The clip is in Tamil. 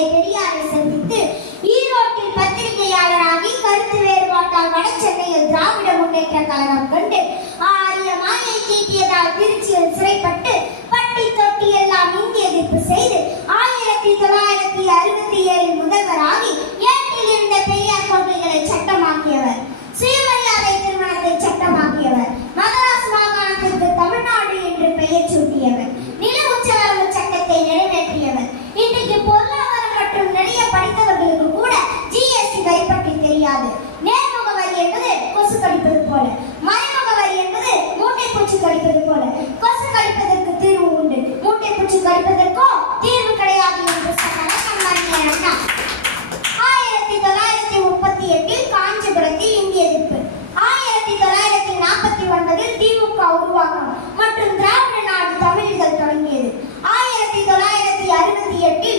தந்தை பெரியாரை சந்தித்து ஈரோட்டில் பத்திரிகையாளராகி கருத்து வேறுபாட்டால் வடசென்னையில் திராவிட முன்னேற்ற கழகம் கழிப்பது போல கொசு கழிப்பது